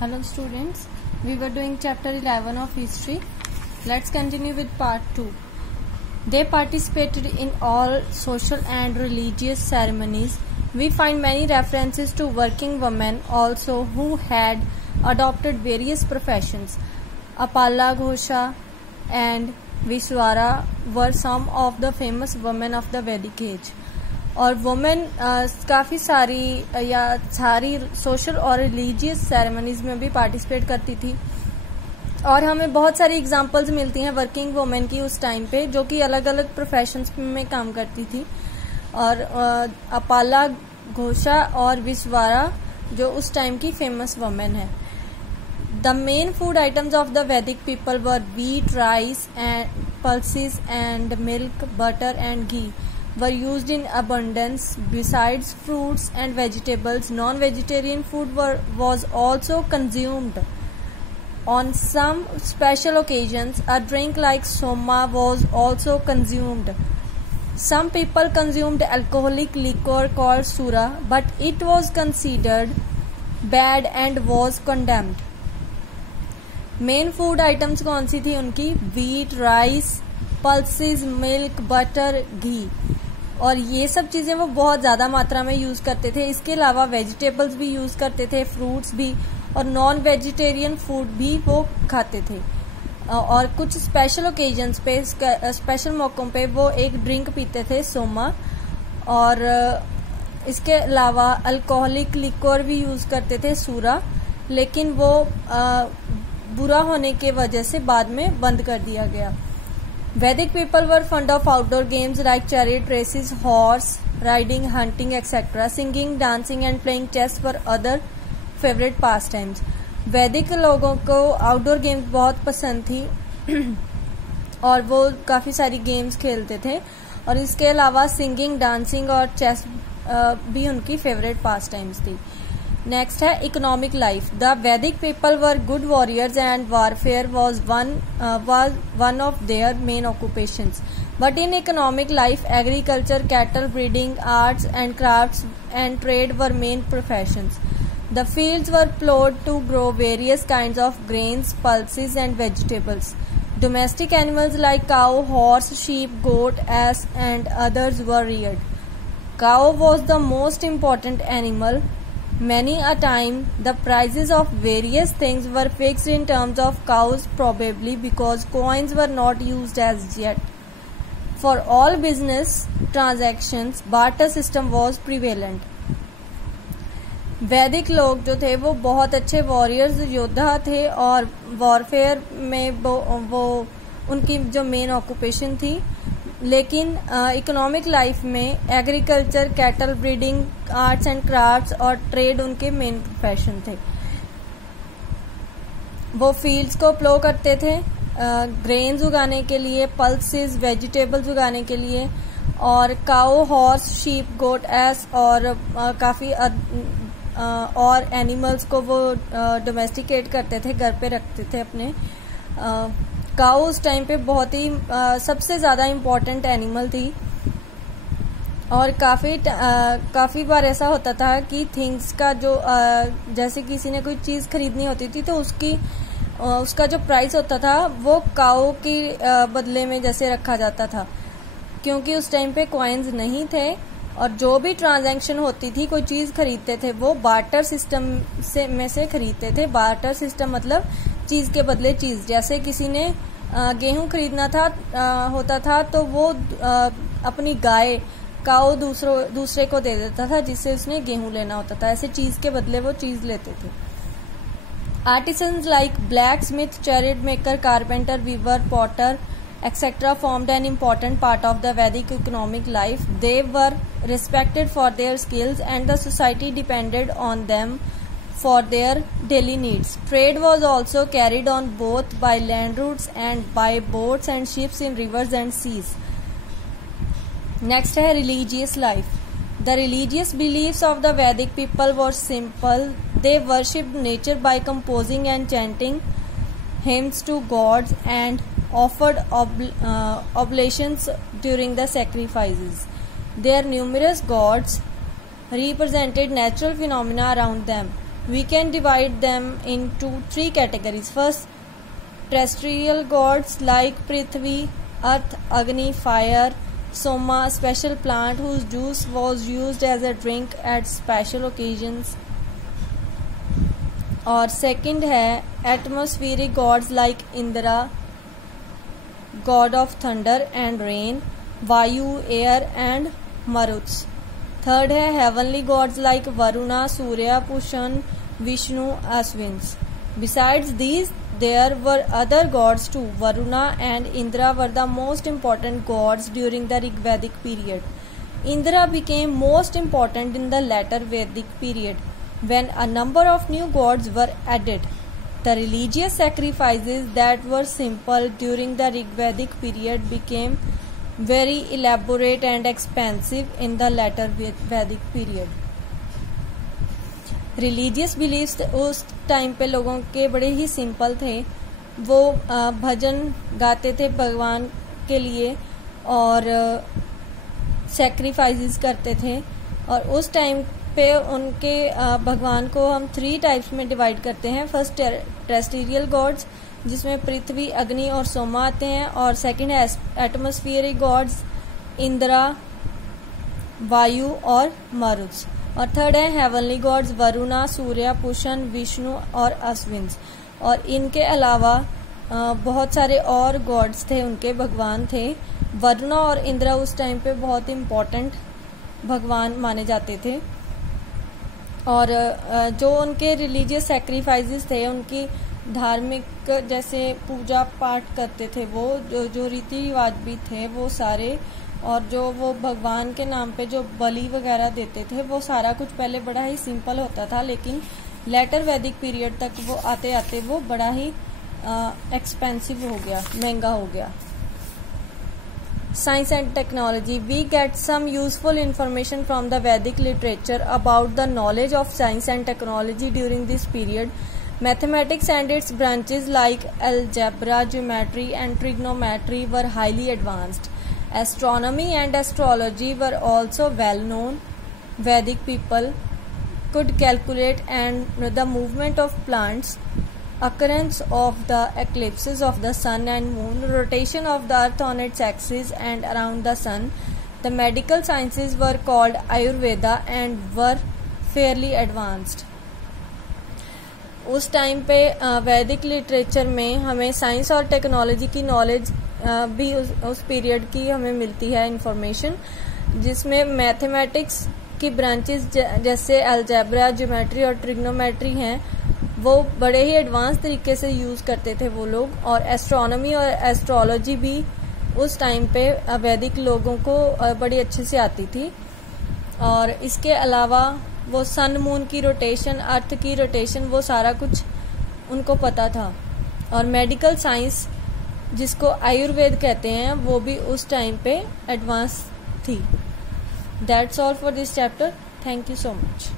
Hello students, we were doing chapter 11 of history. Let's continue with part 2. They participated in all social and religious ceremonies. We find many references to working women also who had adopted various professions. Apala Ghosha and Vishwara were some of the famous women of the Vedic age. और women काफ़ी सारी social और religious ceremonies में भी participate करती थी और हमें बहुत सारी एग्जांपल्स मिलती हैं वर्किंग वुमेन की उस टाइम पे जो कि अलग अलग प्रोफेशंस में काम करती थी। और अपाला घोषा और विश्वारा जो उस टाइम की फेमस वुमेन है। The main food items of the Vedic people were wheat, rice and pulses and milk, butter and ghee were used in abundance. Besides fruits and vegetables, non-vegetarian food was also consumed. On some special occasions, a drink like soma was also consumed. Some people consumed alcoholic liquor called sura, but it was considered bad and was condemned. Main food items कौन सी थी उनकी? wheat, rice, pulses, milk, butter, घी। और ये सब चीज़ें वो बहुत ज़्यादा मात्रा में यूज़ करते थे। इसके अलावा वेजिटेबल्स भी यूज़ करते थे, फ्रूट्स भी, और नॉन वेजिटेरियन फूड भी वो खाते थे। और कुछ स्पेशल ओकेजन्स पे, स्पेशल मौक़ों पे वो एक ड्रिंक पीते थे, सोमा। और इसके अलावा अल्कोहलिक लिक्वर भी यूज़ करते थे, सूरा, लेकिन वो बुरा होने के वजह से बाद में बंद कर दिया गया। Vedic people were fond of outdoor games like chariot races, horse riding, hunting, etc. Singing, dancing and playing chess were other favorite pastimes. वैदिक लोगों को आउटडोर गेम्स बहुत पसंद थी और वो काफ़ी सारी गेम्स खेलते थे। और इसके अलावा सिंगिंग, डांसिंग और चेस भी उनकी फेवरेट पास टाइम्स थी। नेक्स्ट है economic life. The Vedic people were good warriors and warfare was one of their main occupations. But in economic life, agriculture, cattle breeding, arts and crafts and trade were main professions. The fields were plowed to grow various kinds of grains, pulses and vegetables. Domestic animals like cow, horse, sheep, goat, ass and others were reared. Cow was the most important animal. Many a time, the prices of various things were fixed in terms of cows, probably because coins were not used as yet. For all business transactions, barter system was prevalent. वैदिक लोग जो थे वो बहुत अच्छे warriors, योद्धा थे और वॉरफेयर में वो उनकी जो मेन ऑक्यूपेशन थी। लेकिन इकोनॉमिक लाइफ में agriculture, cattle breeding, arts and crafts और ट्रेड उनके मेन प्रोफेशन थे। वो फील्ड्स को प्लो करते थे ग्रेन्स उगाने के लिए, पल्सेस वेजिटेबल्स उगाने के लिए, और काऊ, हॉर्स, शीप, गोट, एस और काफ़ी और एनिमल्स को वो डोमेस्टिकेट करते थे, घर पे रखते थे अपने। काऊ उस टाइम पे बहुत ही सबसे ज़्यादा इम्पोर्टेंट एनिमल थी। और काफ़ी बार ऐसा होता था कि थिंग्स का जो जैसे किसी ने कोई चीज़ खरीदनी होती थी तो उसका जो प्राइस होता था वो काऊ के बदले में जैसे रखा जाता था, क्योंकि उस टाइम पे कॉइन्स नहीं थे। और जो भी ट्रांजैक्शन होती थी, कोई चीज़ खरीदते थे वो बार्टर सिस्टम में से खरीदते थे। बार्टर सिस्टम मतलब चीज़ के बदले चीज़। जैसे किसी ने गेहूं खरीदना होता था तो वो अपनी गाय, काऊ दूसरे को दे देता था जिससे उसने गेहूं लेना होता था। ऐसे चीज़ के बदले वो चीज़ लेते थे। Artisans like blacksmith, chariot maker, carpenter, weaver, potter etc. formed an important part of the Vedic economic life. They were respected for their skills and the society depended on them for their daily needs. Trade was also carried on both by land routes and by boats and ships in rivers and seas. Next है religious life. The religious beliefs of the Vedic people were simple. They worshipped nature by composing and chanting hymns to gods and offered oblations during the sacrifices. Their numerous gods represented natural phenomena around them. We can divide them into three categories. First, terrestrial gods like Prithvi, Earth, Agni, Fire, Soma, a special plant whose juice was used as a drink at special occasions. और second है atmospheric gods like Indra, god of thunder and rain, Vayu, air and Maruts. Third है heavenly gods like Varuna, Surya, Pushan, Vishnu, Ashvins. Besides these, there were other gods too. Varuna and Indra were the most important gods during the Rigvedic period. Indra became most important in the later Vedic period, when a number of new gods were added. The religious sacrifices that were simple during the Rigvedic period became very elaborate and expensive in the later Vedic period. Religious beliefs उस time पे लोगों के बड़े ही simple थे. वो भजन गाते थे भगवान के लिए और सैक्रिफाइसेस करते थे. और उस टाइम पे उनके भगवान को हम 3 टाइप्स में डिवाइड करते हैं. फर्स्ट टेरेस्ट्रियल गॉड्स, जिसमें पृथ्वी, अग्नि और सोमा आते हैं. और सेकंड है एटमॉस्फेरिक गॉड्स, इंद्रा, वायु और मरुत्स. और थर्ड है हेवनली गॉड्स, वरुणा, सूर्य, पुषण, विष्णु और अश्विन्स. और इनके अलावा बहुत सारे और गॉड्स थे, उनके भगवान थे. वरुणा और इंद्रा उस टाइम पे बहुत इम्पोर्टेंट भगवान माने जाते थे. और जो उनके रिलीजियस सैक्रिफाइसेस थे, उनकी धार्मिक जैसे पूजा पाठ करते थे, वो जो रीति रिवाज भी थे वो सारे, और जो वो भगवान के नाम पे जो बलि वगैरह देते थे, वो सारा कुछ पहले बड़ा ही सिंपल होता था. लेकिन लेटर वैदिक पीरियड तक वो आते आते वो बड़ा ही एक्सपेंसिव हो गया, महंगा हो गया. Science and technology. We get some useful information from the Vedic literature about the knowledge of science and technology during this period. Mathematics and its branches like algebra, geometry and trigonometry were highly advanced. Astronomy and astrology were also well known. Vedic people could calculate and the movement of planets, occurrence of the eclipses of the sun and moon, rotation of the earth on its axis and around the sun. The medical sciences were called Ayurveda and were fairly advanced. उस time पे वैदिक literature में हमें science और technology की knowledge भी उस period की हमें मिलती है इंफॉर्मेशन, जिसमें मैथमेटिक्स की ब्रांचेस जैसे अलजेब्रा, ज्योमेट्री और ट्रिग्नोमेट्री हैं, वो बड़े ही एडवांस तरीके से यूज़ करते थे वो लोग. और एस्ट्रोनॉमी और एस्ट्रोलॉजी भी उस टाइम पे वैदिक लोगों को बड़ी अच्छे से आती थी. और इसके अलावा वो सन मून की रोटेशन, अर्थ की रोटेशन, वो सारा कुछ उनको पता था. और मेडिकल साइंस, जिसको आयुर्वेद कहते हैं, वो भी उस टाइम पे एडवांस थी. That's all for this chapter. Thank you so much.